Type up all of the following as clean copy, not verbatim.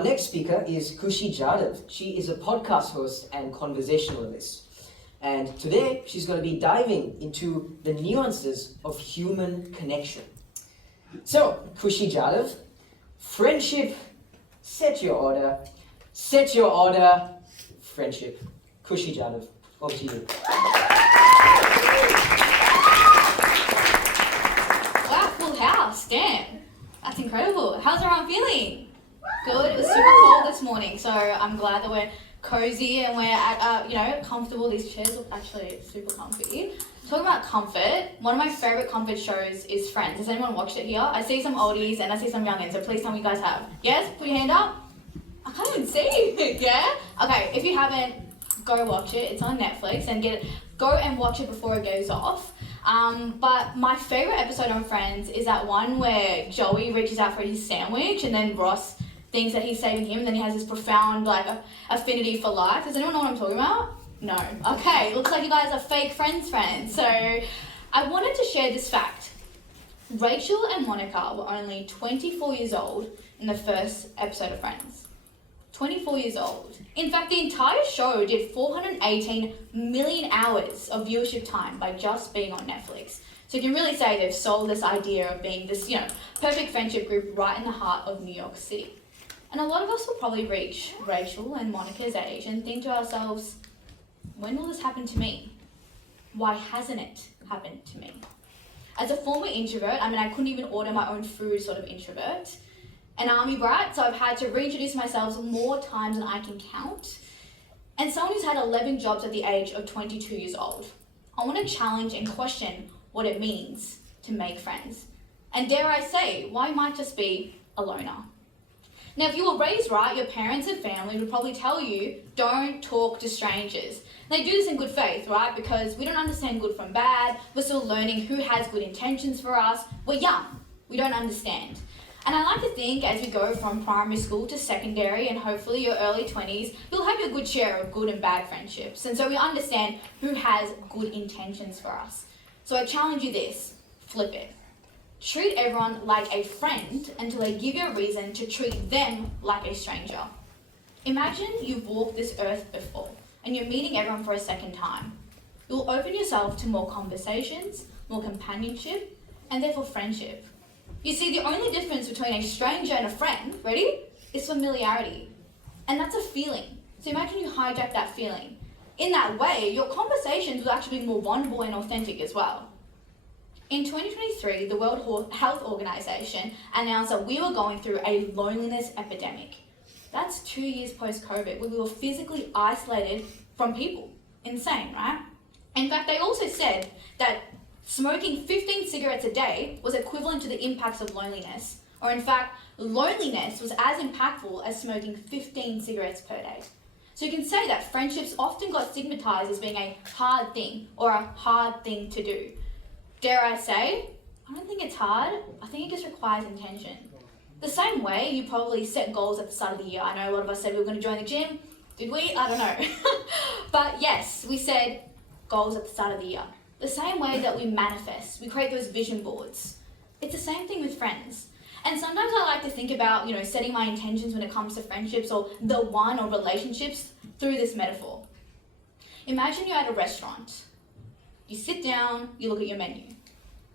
our next speaker is Khushi Jadhav. She is a podcast host and conversationalist. And today, she's going to be diving into the nuances of human connection. So, Khushi Jadhav, friendship, set your order, friendship. Khushi Jadhav, over to you. Wow, full house, damn. That's incredible. How's everyone feeling? Good. It was super cold this morning, so I'm glad that we're cozy and we're at, comfortable. These chairs look actually super comfy. Talking about comfort, one of my favorite comfort shows is Friends. Has anyone watched it here? I see some oldies and I see some youngins, so please tell me you guys have. Yes? Put your hand up. I can't even see. Yeah? Okay, if you haven't, go watch it. It's on Netflix and go and watch it before it goes off. But my favorite episode on Friends is that one where Joey reaches out for his sandwich and then Ross thinks that he's saving him, and then he has this profound affinity for life. Does anyone know what I'm talking about? No. Okay, looks like you guys are fake friends. So I wanted to share this fact. Rachel and Monica were only 24 years old in the first episode of Friends. 24 years old. In fact, the entire show did 418 million hours of viewership time by just being on Netflix. So you can really say they've sold this idea of being this, perfect friendship group right in the heart of New York City. And a lot of us will probably reach Rachel and Monica's age and think to ourselves, when will this happen to me? Why hasn't it happened to me? As a former introvert, I couldn't even order my own food sort of introvert. An army brat, so I've had to reintroduce myself more times than I can count. And someone who's had 11 jobs at the age of 22 years old. I want to challenge and question what it means to make friends. And dare I say, why you might just be a loner. Now, if you were raised right, your parents and family would probably tell you, don't talk to strangers. They do this in good faith, right? Because we don't understand good from bad. We're still learning who has good intentions for us. We're young. We don't understand. And I like to think as we go from primary school to secondary and hopefully your early 20s, you'll have your good share of good and bad friendships. And so we understand who has good intentions for us. So I challenge you this, flip it. Treat everyone like a friend until they give you a reason to treat them like a stranger. Imagine you've walked this earth before and you're meeting everyone for a second time. You'll open yourself to more conversations, more companionship, and therefore friendship. You see, the only difference between a stranger and a friend, ready, is familiarity. And that's a feeling. So imagine you hijack that feeling. In that way, your conversations will actually be more vulnerable and authentic as well. In 2023, the World Health Organization announced that we were going through a loneliness epidemic. That's 2 years post-COVID, where we were physically isolated from people. Insane, right? In fact, they also said that smoking 15 cigarettes a day was equivalent to the impacts of loneliness. Or in fact, loneliness was as impactful as smoking 15 cigarettes per day. So you can say that friendships often got stigmatized as being a hard thing or a hard thing to do. Dare I say, I don't think it's hard. I think it just requires intention. The same way you probably set goals at the start of the year. I know a lot of us said we were going to join the gym. Did we? I don't know. But yes, we said goals at the start of the year. The same way that we manifest, we create those vision boards. It's the same thing with friends. And sometimes I like to think about, setting my intentions when it comes to friendships or the one or relationships through this metaphor. Imagine you're at a restaurant. You sit down, you look at your menu.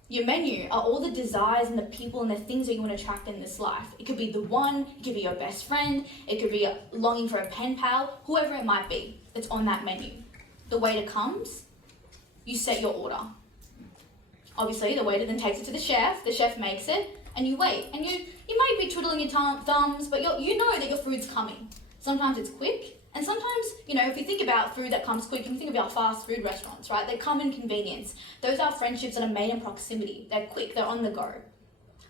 Your menu are all the desires and the people and the things that you want to attract in this life. It could be the one, it could be your best friend, it could be a longing for a pen pal, whoever it might be that's on that menu. The waiter comes, you set your order. Obviously, the waiter then takes it to the chef makes it, and you wait. And you might be twiddling your thumbs, but you know that your food's coming. Sometimes it's quick, and sometimes, if you think about food that comes quick, you can think about fast food restaurants, right? They come in convenience. Those are friendships that are made in proximity. They're quick, they're on the go.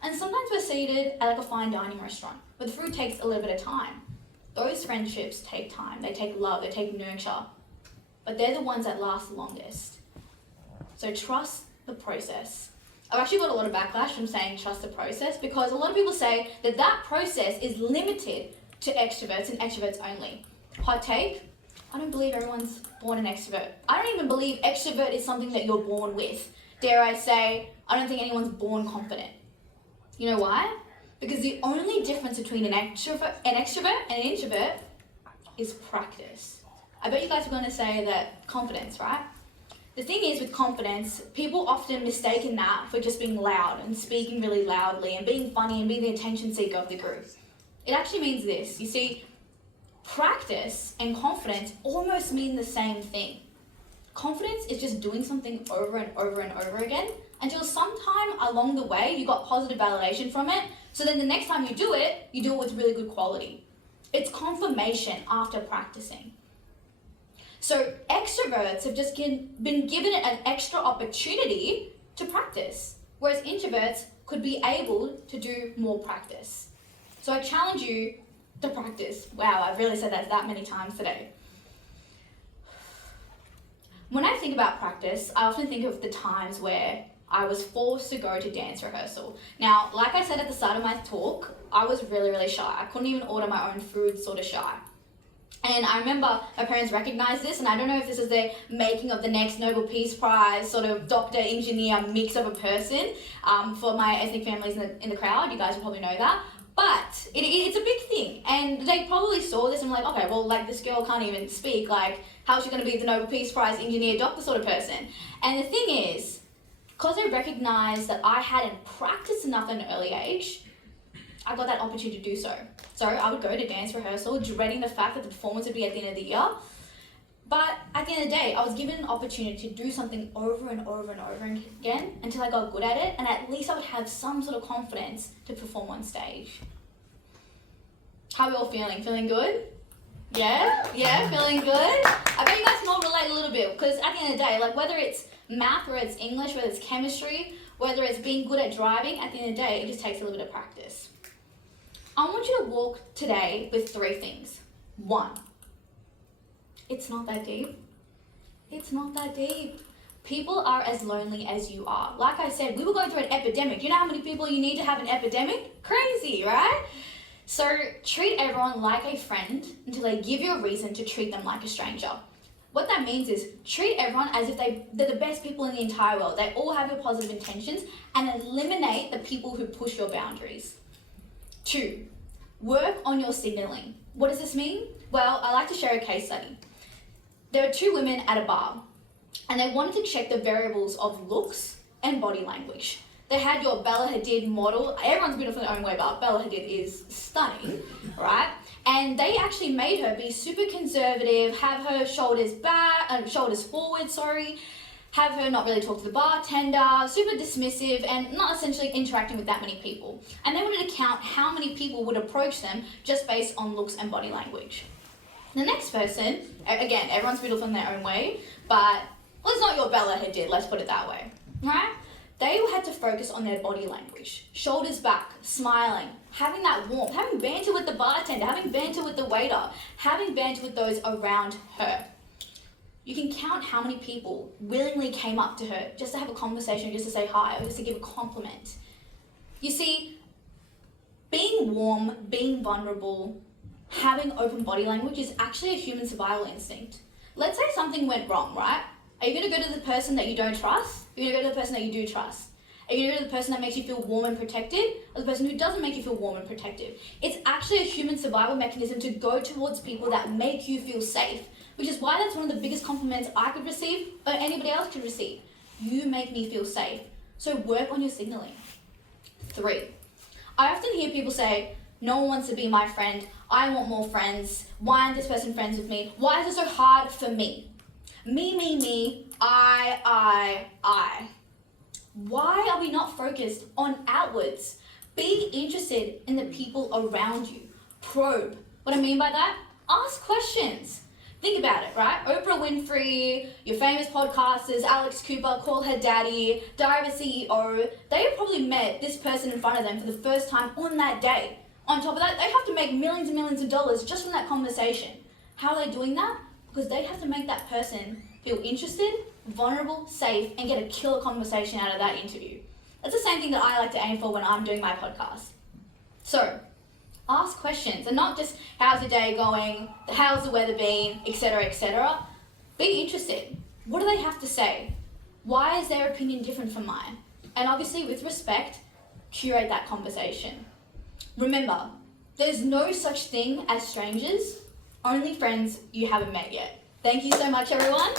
And sometimes we're seated at a fine dining restaurant, where the food takes a little bit of time. Those friendships take time, they take love, they take nurture, but they're the ones that last longest. So trust the process. I've actually got a lot of backlash from saying trust the process because a lot of people say that process is limited to extroverts and extroverts only. Hot take, I don't believe everyone's born an extrovert. I don't even believe extrovert is something that you're born with. Dare I say, I don't think anyone's born confident. You know why? Because the only difference between an extrovert and an introvert is practice. I bet you guys are going to say that confidence, right? The thing is with confidence, people often mistaken that for just being loud and speaking really loudly and being funny and being the attention seeker of the group. It actually means this. You see, practice and confidence almost mean the same thing. Confidence is just doing something over and over and over again until sometime along the way you got positive validation from it. So then the next time you do it with really good quality. It's confirmation after practicing. So extroverts have just been given an extra opportunity to practice, whereas introverts could be able to do more practice. So I challenge you to practice. Wow, I've really said that many times today. When I think about practice, I often think of the times where I was forced to go to dance rehearsal. Now, like I said at the start of my talk, I was really, really shy. I couldn't even order my own food, sort of shy. And I remember my parents recognized this, and I don't know if this is the making of the next Nobel Peace Prize sort of doctor, engineer mix of a person for my ethnic families in the crowd. You guys will probably know that. But it's a big thing, and they probably saw this and were like, okay, well, like this girl can't even speak, like how's she going to be the Nobel Peace Prize engineer doctor sort of person? And the thing is, because they recognized that I hadn't practiced enough at an early age, I got that opportunity to do so. So I would go to dance rehearsal, dreading the fact that the performance would be at the end of the year. But at the end of the day, I was given an opportunity to do something over and over and over again until I got good at it, and at least I would have some sort of confidence to perform on stage. How are we all feeling? Feeling good? Yeah, feeling good? I bet you guys can all relate a little bit, because at the end of the day, like whether it's math, whether it's English, whether it's chemistry, whether it's being good at driving, at the end of the day, it just takes a little bit of practice. I want you to walk today with 3 things. 1, it's not that deep. It's not that deep. People are as lonely as you are. Like I said, we were going through an epidemic. You know how many people you need to have an epidemic? Crazy, right? So treat everyone like a friend until they give you a reason to treat them like a stranger. What that means is treat everyone as if they're the best people in the entire world. They all have your positive intentions, and eliminate the people who push your boundaries. 2, work on your signaling. What does this mean? Well, I like to share a case study. There were 2 women at a bar, and they wanted to check the variables of looks and body language. They had your Bella Hadid model. Everyone's beautiful in their own way, but Bella Hadid is stunning, right? And they actually made her be super conservative, have her shoulders forward, have her not really talk to the bartender, super dismissive, and not essentially interacting with that many people. And they wanted to count how many people would approach them just based on looks and body language. The next person, again, everyone's beautiful in their own way, but well, it's not your Bella Hadid, let's put it that way, right? They had to focus on their body language, shoulders back, smiling, having that warmth, having banter with the bartender, having banter with the waiter, having banter with those around her. You can count how many people willingly came up to her just to have a conversation, just to say hi, or just to give a compliment. You see, being warm, being vulnerable, having open body language is actually a human survival instinct. Let's say something went wrong, right? Are you going to go to the person that you don't trust? Are you going to go to the person that you do trust? Are you going to go to the person that makes you feel warm and protected, or the person who doesn't make you feel warm and protected? It's actually a human survival mechanism to go towards people that make you feel safe, which is why that's one of the biggest compliments I could receive, or anybody else could receive. You make me feel safe. So work on your signaling. 3, I often hear people say, no one wants to be my friend. I want more friends. Why aren't this person friends with me? Why is it so hard for me? Me, I. Why are we not focused on outwards? Be interested in the people around you. Probe. What I mean by that? Ask questions. Think about it, right? Oprah Winfrey, your famous podcasters, Alex Cooper, Call Her Daddy, Diary of a CEO, they have probably met this person in front of them for the first time on that day. On top of that, they have to make millions and millions of dollars just from that conversation. How are they doing that? Because they have to make that person feel interested, vulnerable, safe, and get a killer conversation out of that interview. That's the same thing that I like to aim for when I'm doing my podcast. So, ask questions, and not just how's your day going, how's the weather been, etc., etc. Be interested. What do they have to say? Why is their opinion different from mine? And obviously, with respect, curate that conversation. Remember, there's no such thing as strangers, only friends you haven't met yet. Thank you so much, everyone.